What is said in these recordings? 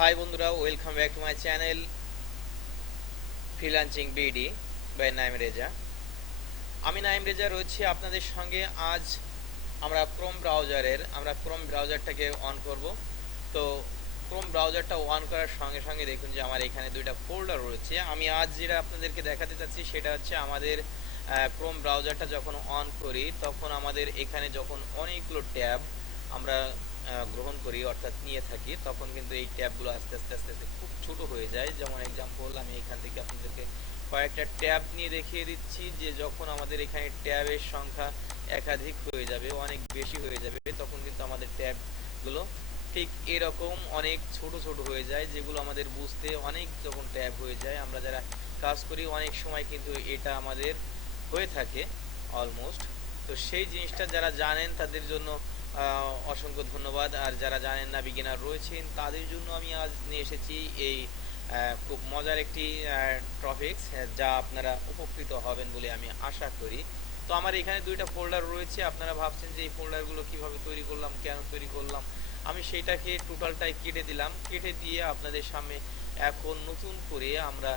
High বন্ধুরা, welcome back to my channel Freelancing BD by Naim Reza. আমি নাইম রেজা রয়েছি আপনাদের সঙ্গে। আজ আমরা ক্রোম ব্রাউজারটাকে অন করব। তো ক্রোম ব্রাউজারটা অন করার সঙ্গে সঙ্গে দেখুন যে আমার এখানে দুইটা ফোল্ডার রয়েছে। আমি আজ যেটা আপনাদেরকে দেখাতে চাচ্ছি সেটা হচ্ছে আমাদের ক্রোম ব্রাউজারটা যখন অন করি তখন আমাদের এখানে যখন অনেকগুলো ট্যাব আমরা গ্রহণ করি অর্থাৎ নিয়ে থাকি, তখন কিন্তু এই ট্যাবগুলো আস্তে আস্তে আস্তে আস্তে খুব ছোট হয়ে যায়। যেমন এক্সাম্পল আমি এখান থেকে আপনাদেরকে কয়েকটা ট্যাব নিয়ে দেখিয়ে দিচ্ছি যে যখন আমাদের এখানে ট্যাবের সংখ্যা একাধিক হয়ে যাবে, অনেক বেশি হয়ে যাবে, তখন কিন্তু আমাদের ট্যাবগুলো ঠিক এরকম অনেক ছোট ছোট হয়ে যায়, যেগুলো আমাদের বুঝতে অনেক যখন ট্যাব হয়ে যায়, আমরা যারা কাজ করি অনেক সময় কিন্তু এটা আমাদের হয়ে থাকে অলমোস্ট। তো সেই জিনিসটা যারা জানেন তাদের জন্য অসংখ্য ধন্যবাদ, আর যারা জানেন না, বিগিনার রয়েছেন, তাদের জন্য আমি আজ নিয়ে এসেছি এই খুব মজার একটি টপিকস, যা আপনারা উপকৃত হবেন বলে আমি আশা করি। তো আমার এখানে দুইটা ফোল্ডার রয়েছে। আপনারা ভাবছেন যে এই ফোল্ডারগুলো কিভাবে তৈরি করলাম, কেন তৈরি করলাম। আমি সেইটাকে টোটালটাই কেটে দিলাম, কেটে দিয়ে আপনাদের সামনে এখন নতুন করে আমরা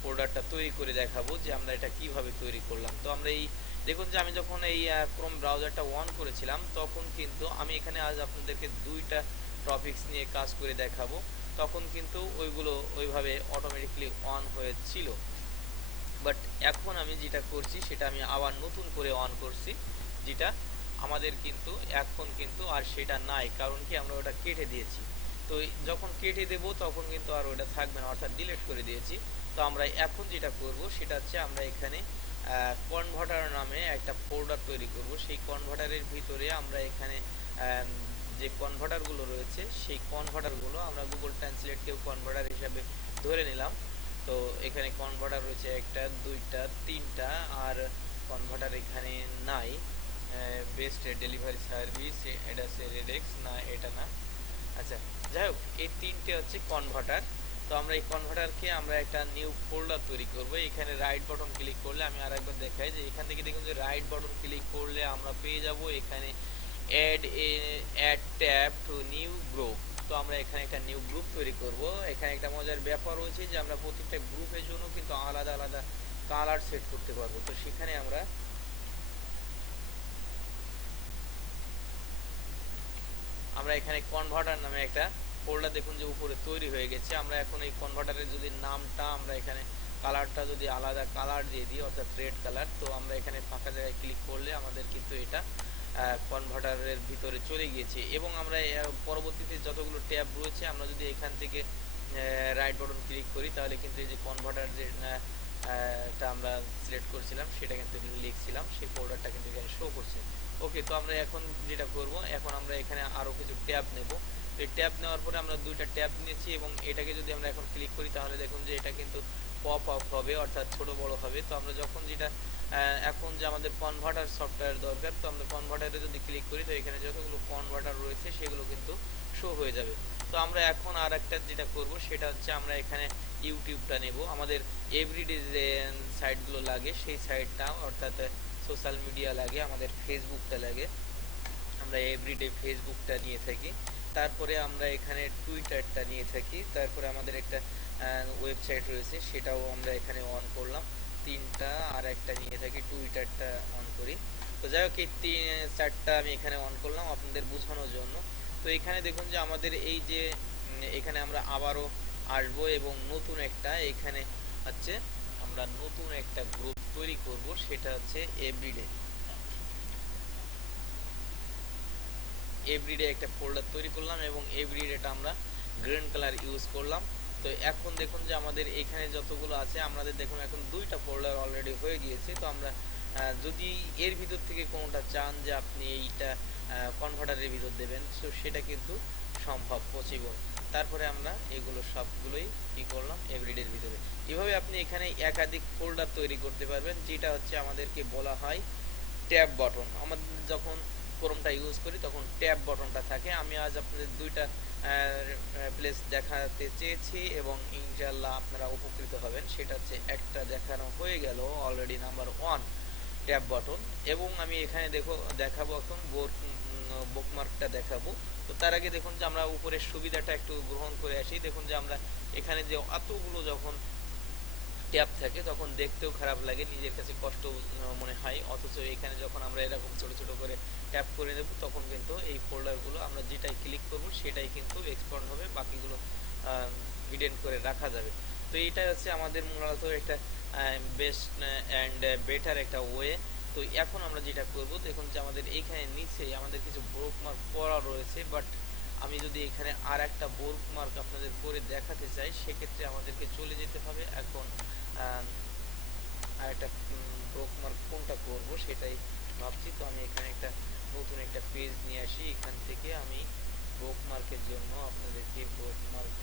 ফোল্ডারটা তৈরি করে দেখাবো যে আমরা এটা কিভাবে তৈরি করলাম। তো আমরা এই দেখুন যে আমি যখন এই ক্রোম ব্রাউজারটা অন করেছিলাম তখন কিন্তু আমি এখানে আজ আপনাদেরকে দুইটা টপিকস নিয়ে কাজ করে দেখাবো। তখন কিন্তু ওইগুলো ওইভাবে অটোমেটিকলি অন হয়েছিল, বাট এখন আমি যেটা করছি সেটা আমি আবার নতুন করে অন করছি, যেটা আমাদের কিন্তু এখন কিন্তু আর সেটা নাই, কারণ কি আমরা ওটা কেটে দিয়েছি। তো যখন কেটে দেব তখন কিন্তু আর ওটা থাকবে না, অর্থাৎ ডিলিট করে দিয়েছি। তো আমরা এখন যেটা করব সেটা হচ্ছে আমরা এখানে কনভার্টার নামে একটা ফোল্ডার তৈরি করব। সেই কনভার্টারের ভিতরে আমরা এখানে যে কনভার্টারগুলো রয়েছে সেই কনভার্টারগুলো আমরা গুগল ট্রান্সলেটকেও কনভার্টার হিসাবে ধরে নিলাম। তো এখানে কনভার্টার রয়েছে একটা, দুইটা, তিনটা, আর কনভার্টার এখানে নাই। বেস্ট ডেলিভারি সার্ভিস, এটা আছে রেডেক্স, না এটা না। আচ্ছা, যাই হোক, এই তিনটে হচ্ছে কনভার্টার। তো আমরা এই কনভার্টারকে আমরা একটা নিউ ফোল্ডার তৈরি করব। এখানে রাইট বাটন ক্লিক করলে, আমি আরেকবার দেখাই যে এখান থেকে দেখুন যে রাইট বাটন ক্লিক করলে আমরা পেয়ে যাব এখানে add tab to new group. তো আমরা এখানে একটা নিউ গ্রুপ তৈরি করব। এখানে একটা মজার ব্যাপার রয়েছে যে আমরা প্রত্যেকটা গ্রুপের জন্য কিন্তু আলাদা আলাদা কালার সেট করতে পারবো। তো সেখানে আমরা এখানে কনভার্টার নামে একটা ফোল্ডার দেখুন যে উপরে তৈরি হয়ে গেছে। আমরা এখন এই কনভার্টারের যদি নামটা আমরা এখানে কালারটা যদি আলাদা কালার দিয়ে দিই, অর্থাৎ রেড কালার, তো আমরা এখানে ফাঁকা জায়গায় ক্লিক করলে আমাদের কিন্তু এটা কনভার্টারের ভিতরে চলে গিয়েছে। এবং আমরা পরবর্তীতে যতগুলো ট্যাব রয়েছে আমরা যদি এখান থেকে রাইট বাটন ক্লিক করি তাহলে কিন্তু এই যে কনভার্টার যে টা আমরা সিলেক্ট করছিলাম সেটা কিন্তু লিখছিলাম, সেই ফোল্ডারটা কিন্তু এখানে শো করছে। ওকে, তো আমরা এখন যেটা করব, এখন আমরা এখানে আরও কিছু ট্যাব নেব। তো এই ট্যাব নেওয়ার পরে আমরা দুইটা ট্যাব নিয়েছি এবং এটাকে যদি আমরা এখন ক্লিক করি তাহলে দেখুন যে এটা কিন্তু পপ আপ হবে, অর্থাৎ ছোট বড় হবে। তো আমরা যখন যেটা এখন যে আমাদের কনভার্টার সফটওয়্যার দরকার, তো আমরা কনভার্টারে যদি ক্লিক করি তো এখানে যতগুলো কনভার্টার রয়েছে সেগুলো কিন্তু শো হয়ে যাবে। তো আমরা এখন আর একটা যেটা করব সেটা হচ্ছে আমরা এখানে ইউটিউবটা নেব। আমাদের এভরিডে যে সাইটগুলো লাগে সেই সাইটটা, অর্থাৎ সোশ্যাল মিডিয়া লাগে, আমাদের ফেসবুকটা লাগে, আমরা এভরিডে ফেসবুকটা নিয়ে থাকি। তারপরে আমরা এখানে টুইটারটা নিয়ে থাকি। তারপরে আমাদের একটা ওয়েবসাইট রয়েছে সেটাও আমরা এখানে অন করলাম, তিনটা। আর একটা নিয়ে থাকি, টুইটারটা অন করি। তো যাই হোক, এই চারটা আমি এখানে অন করলাম আপনাদের বোঝানোর জন্য। তো এখানে দেখুন যে আমাদের এই যে এখানে আমরা আবারও আসবো এবং নতুন একটা এখানে হচ্ছে আমরা নতুন একটা গ্রুপ তৈরি করব, সেটা হচ্ছে এভরিডে। এভরিডে একটা ফোল্ডার তৈরি করলাম এবং এভরিডেটা আমরা গ্রিন কালার ইউজ করলাম। তো এখন দেখুন যে আমাদের এখানে যতগুলো আছে, আমাদের দেখুন এখন দুইটা ফোল্ডার অলরেডি হয়ে গিয়েছে। তো আমরা যদি এর ভিতর থেকে কোনোটা চান যে আপনি এইটা কনভার্টারের ভিতর দেবেন, তো সেটা কিন্তু সম্ভব, পসিবল। তারপরে আমরা এগুলো সবগুলোই কি করলাম, এভরিডের ভিতরে। এভাবে আপনি এখানে একাধিক ফোল্ডার তৈরি করতে পারবেন, যেটা হচ্ছে আমাদেরকে বলা হয় ট্যাব বটন। আমাদের যখন ক্রোমটা ইউজ করি তখন ট্যাব বটনটা থাকে। আমি আজ আপনাদের দুইটা প্লেস দেখাতে চেয়েছি এবং ইনশাআল্লাহ আপনারা উপকৃত হবেন। সেটা হচ্ছে একটা দেখানো হয়ে গেল অলরেডি, নাম্বার 1 ট্যাব বটন। এবং আমি এখানে দেখাবো এখন বুকমার্কটা দেখাবো। তো তার আগে দেখুন যে আমরা উপরের সুবিধাটা একটু গ্রহণ করে আসি। দেখুন যে আমরা এখানে যে এতগুলো যখন ট্যাব থাকে তখন দেখতেও খারাপ লাগে, নিজের কাছে কষ্ট মনে হয়। অথচ এখানে যখন আমরা এরকম ছোট ছোট করে ট্যাপ করে দেব তখন কিন্তু এই ফোল্ডারগুলো আমরা যেটাই ক্লিক করব সেটাই কিন্তু এক্সপান্ড হবে, বাকিগুলো হিডেন করে রাখা যাবে। তো এইটা হচ্ছে আমাদের মূলত একটা বেস্ট অ্যান্ড বেটার একটা ওয়ে। তো এখন আমরা যেটা করব, দেখুন যে আমাদের এইখানে নিচে আমাদের কিছু বুকমার্ক করা রয়েছে, বাট আমি যদি এখানে আর একটা বুকমার্ক আপনাদের করে দেখাতে চাই সেক্ষেত্রে আমাদেরকে চলে যেতে হবে এখন আর একটা বুকমার্ক কোনটা করব সেটাই ভাবছি। তো আমি এখানে একটা নতুন একটা পেজ নিয়ে আসি, এখান থেকে আমি বুকমার্কের জন্য আপনাদেরকে বুকমার্ক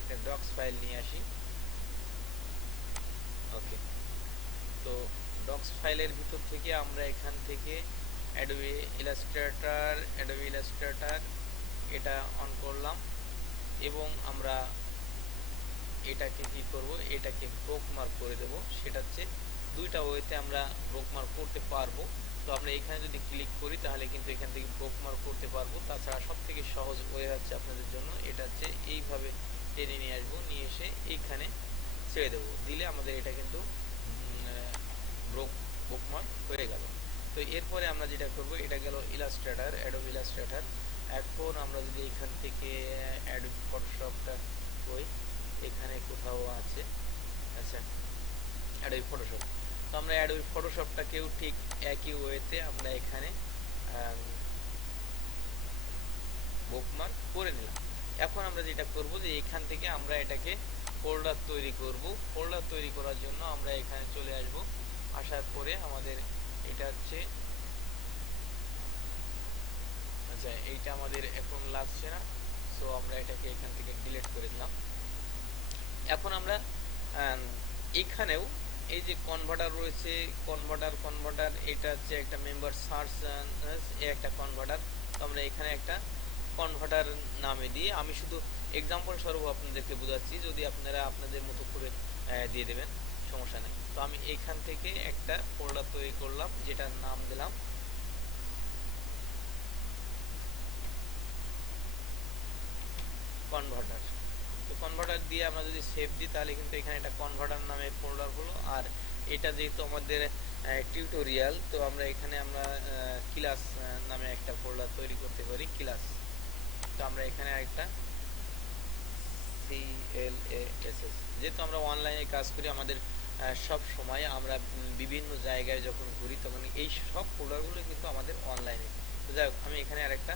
একটা ডক্স ফাইল নিয়ে আসি। ওকে, তো ডক্স ফাইলের ভিতর থেকে আমরা এখান থেকে অ্যাডোবি ইলাস্ট্রেটর এটা অন করলাম এবং আমরা এটাকে কি করব, এটাকে বুকমার্ক করে দেব। সেটা হচ্ছে দুইটা ওয়েতে আমরা বুকমার্ক করতে পারবো। তো আমরা এখানে যদি ক্লিক করি তাহলে কিন্তু এখান থেকে বুকমার্ক করতে পারবো। তাছাড়া সব থেকে সহজ ওয়ে হচ্ছে আপনাদের জন্য এটা হচ্ছে এইভাবে টেনে নিয়ে আসবো, নিয়ে এসে এইখানে ছেড়ে দেবো, দিলে আমাদের এটা কিন্তু বুকমার্ক হয়ে গেল। তো এরপরে আমরা যেটা করব, এটা গেল ইলাস্ট্রেটর, অ্যাডোবি ইলাস্ট্রেটর। এখন আমরা যদি এখান থেকে অ্যাডোবি ফটোশপটা কই, এখানে কোথাও আছে, আচ্ছা অ্যাডোবি ফটোশপ। তো আমরা অ্যাডোবি ফটোশপটাকেও ঠিক একই ওয়েতে আমরা এখানে বুকমার্ক করে নিলাম। এখন আমরা যেটা করব যে এখান থেকে আমরা এটাকে ফোল্ডার তৈরি করব। ফোল্ডার তৈরি করার জন্য আমরা এখানে চলে আসব, আসার পরে আমাদের এটা হচ্ছে, আচ্ছা এইটা আমাদের এখন লাগছে না, সো আমরা এটাকে এখান থেকে ডিলিট করে দিলাম। এখন আমরা এখানেও এই যে কনভার্টার রয়েছে, কনভার্টার এটা হচ্ছে একটা মেম্বার সার্চ একটা কনভার্টার। তো আমরা এখানে একটা কনভার্টার নামে দিয়ে, আমি শুধু এক্সাম্পল স্বরূপ আপনাদেরকে বোঝাচ্ছি, যদি আপনারা আপনাদের মতো করে দিয়ে দেবেন সমস্যা নেই। তো আমি এখান থেকে একটা ফোল্ডার তৈরি করলাম যেটার নাম দিলাম কনভার্টার। তো কনভার্টার দিয়ে আমরা যদি সেভ দিই তাহলে কিন্তু এখানে একটা কনভার্টার নামে ফোল্ডার হলো। আর এটা যেহেতু আমাদের টিউটোরিয়াল, তো আমরা এখানে আমরা ক্লাস নামে একটা ফোল্ডার তৈরি করতে পারি, ক্লাস। তো আমরা এখানে একটা CLASS, যেহেতু আমরা অনলাইনে কাজ করি, আমাদের সব সময় আমরা বিভিন্ন জায়গায় যখন ঘুরি তখন এই সব ফোল্ডারগুলো কিন্তু আমাদের অনলাইনে। তো যাই হোক, আমি এখানে আরেকটা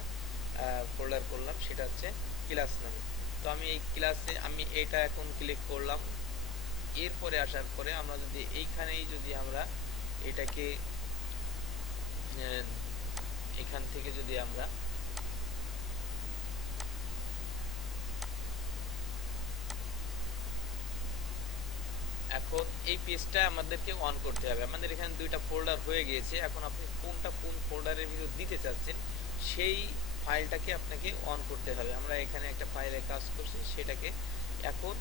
ফোল্ডার করলাম, সেটা হচ্ছে ক্লাস নামে। তো আমি এই ক্লাসে আমি এটা এখন ক্লিক করলাম। এরপরে আসার পরে আমরা যদি এইখানেই যদি আমরা এটাকে এখান থেকে যদি আমরা এখন এই পেজটা আমাদেরকে অন করতে হবে। আমাদের এখানে দুইটা ফোল্ডার হয়ে গিয়েছে, এখন আপনি কোনটা কোন ফোল্ডারের ভিতর দিতে চাচ্ছেন সেই ফাইলটাকে আপনাকে অন করতে হবে। আমরা এখানে একটা ফাইলে কাজ করছি, সেটাকে এখন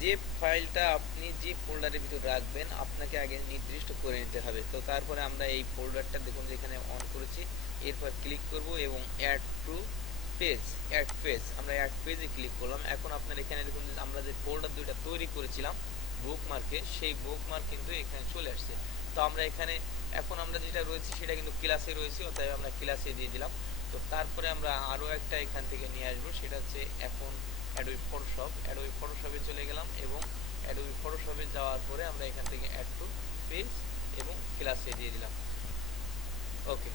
যে ফাইলটা আপনি যে ফোল্ডারের ভিতর রাখবেন আপনাকে আগে নির্দিষ্ট করে নিতে হবে। তো তারপরে আমরা এই ফোল্ডারটা দেখুন যেখানে অন করেছি, এরপর ক্লিক করব এবং অ্যাড টু পেজ, আমরা অ্যাড পেজে ক্লিক করলাম। এখন আপনার এখানে দেখুন আমরা যে ফোল্ডার দুইটা তৈরি করেছিলাম বুকমার্কে, সেই বুকমার্ক কিন্তু এখানে চলে আসছে। তো আমরা এখানে এখন আমরা যেটা রয়েছে সেটা কিন্তু ক্লাসে রয়েছে, অতএব আমরা ক্লাসে দিয়ে দিলাম। তো তারপরে আমরা আরও একটা এখান থেকে নিয়ে আসবো, সেটা হচ্ছে এখন অ্যাডোবি ফটোশপে চলে গেলাম এবং অ্যাডোবি ফটোশপে যাওয়ার পরে আমরা এখান থেকে অ্যাড টু পেজ এবং ক্লাসে দিয়ে দিলাম। ওকে,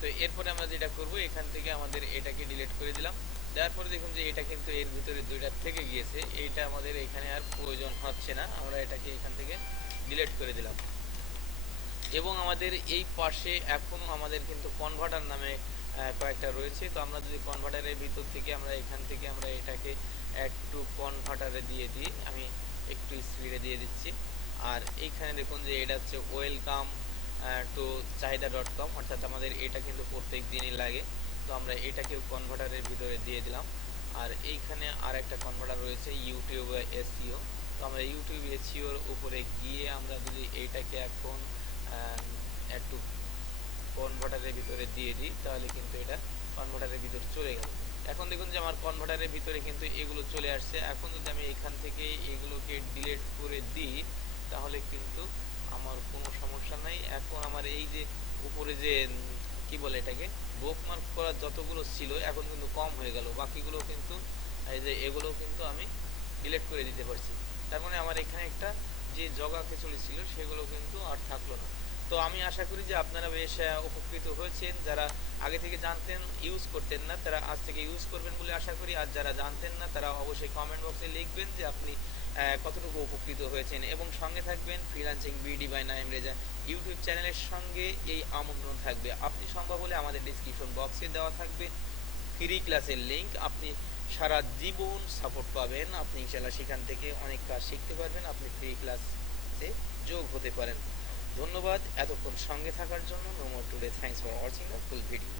তো এরপরে আমরা যেটা করব, এখান থেকে আমাদের এটাকে ডিলিট করে দিলাম। দেওয়ার পরে দেখুন যে এটা কিন্তু এর ভিতরে দুইটা থেকে গিয়েছে, এইটা আমাদের এখানে আর প্রয়োজন হচ্ছে না, আমরা এটাকে এখান থেকে ডিলিট করে দিলাম। এবং আমাদের এই পাশে এখনও আমাদের কিন্তু কনভার্টার নামে কয়েকটা রয়েছে। তো আমরা যদি কনভার্টারের ভিতর থেকে আমরা এখান থেকে আমরা এটাকে একটু কনভার্টারে দিয়ে দিই, আমি একটু স্পিডে দিয়ে দিচ্ছি। আর এইখানে দেখুন যে এটা হচ্ছে ওয়েলকাম টু চাহিদা.com, অর্থাৎ আমাদের এটা কিন্তু প্রত্যেক দিনই লাগে। তো আমরা এটাকেও কনভার্টারের ভিতরে দিয়ে দিলাম। আর এইখানে আর একটা কনভার্টার রয়েছে ইউটিউব এসইও। তো আমরা ইউটিউব এসইওর উপরে গিয়ে আমরা যদি এইটাকে এখন একটু কনভার্টারের ভিতরে দিয়ে দিই তাহলে কিন্তু এটা কনভার্টারের ভিতরে চলে গেল। এখন দেখুন যে আমার কনভার্টারের ভিতরে কিন্তু এগুলো চলে আসছে। এখন যদি আমি এখান থেকে এগুলোকে ডিলিট করে দিই তাহলে কিন্তু আমার কোনো সমস্যা নাই। এখন আমার এই যে উপরে যে কি বলে এটাকে বুকমার্ক করা যতগুলো ছিল এখন কিন্তু কম হয়ে গেল, বাকিগুলো কিন্তু এই যে এগুলো কিন্তু আমি ডিলিট করে দিতে পারছি। তার মানে আমার এখানে একটা যে জগা খিচুড়ি ছিল সেগুলো কিন্তু আর থাকলো না। তো আমি আশা করি যে আপনারা বেশ উপকৃত হয়েছেন। যারা আগে থেকে জানতেন ইউজ করতেন না তারা আজ থেকে ইউজ করবেন বলে আশা করি। আর যারা জানতেন না তারা অবশ্যই কমেন্ট বক্সে লিখবেন যে আপনি কতটুকু উপকৃত হয়েছেন, এবং সঙ্গে থাকবেন Freelancing BD by Naim Reza YouTube চ্যানেলের সঙ্গে। এই আমন্ত্রণ থাকবে, আপনি সম্ভব হলে আমাদের ডিসক্রিপশন বক্সে দেওয়া থাকবে ফ্রি ক্লাসের লিঙ্ক। আপনি সারা জীবন সাপোর্ট পাবেন, আপনি ইনশাল্লাহ সেখান থেকে অনেক কাজ শিখতে পারবেন, আপনি ফ্রি ক্লাসে যোগ হতে পারেন। ধন্যবাদ এতক্ষণ সঙ্গে থাকার জন্য। No more today, thanks for watching the full video.